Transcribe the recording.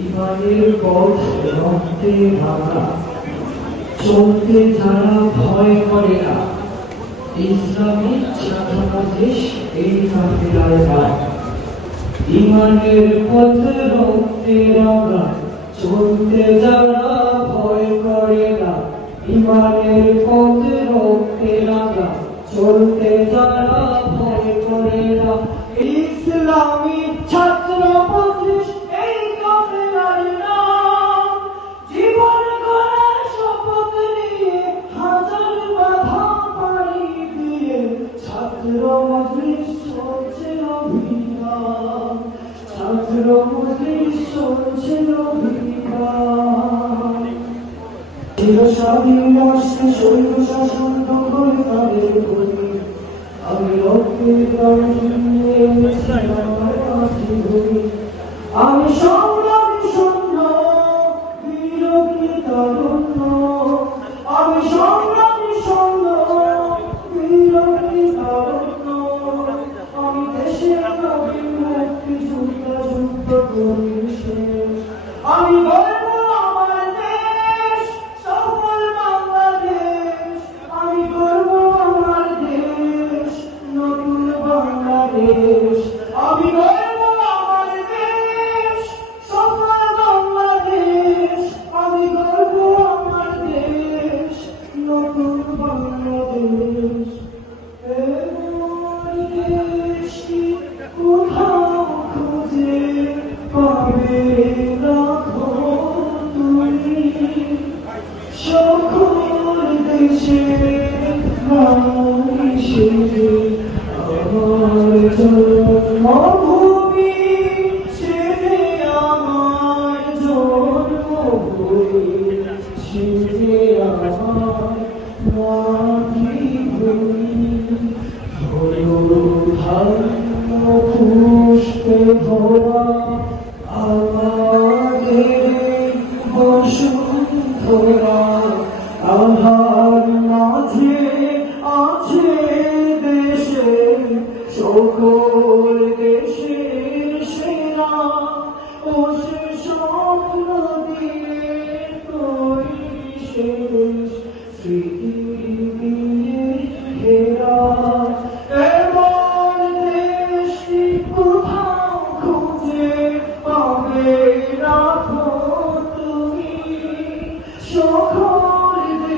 ইমানের পথ রক্তে ভাঙা চলতে যারা ভয় করে না ইসলামিক ছাত্রাদেশ এই কাফেলায় পায় ইমানের পথে রক্তে রাঙা চলতে যারা ভয় করে না, ইমানের পথ রক্তে রাঙা চলতে আমি সংগ্রামী শূন্য বিরোধী তরুণ বাংলাদেশ এমন দেশটি কোথাও খুঁজে পাবে না তুমি সকল দেশে মানুষে আমার জন্মভূমি সে আমার জন্মভূমি সে আহার মাঝে আছে দেশে সকল দেশে সেরা ও সে স্বপ্ন দিয়ে তৈরি শেষ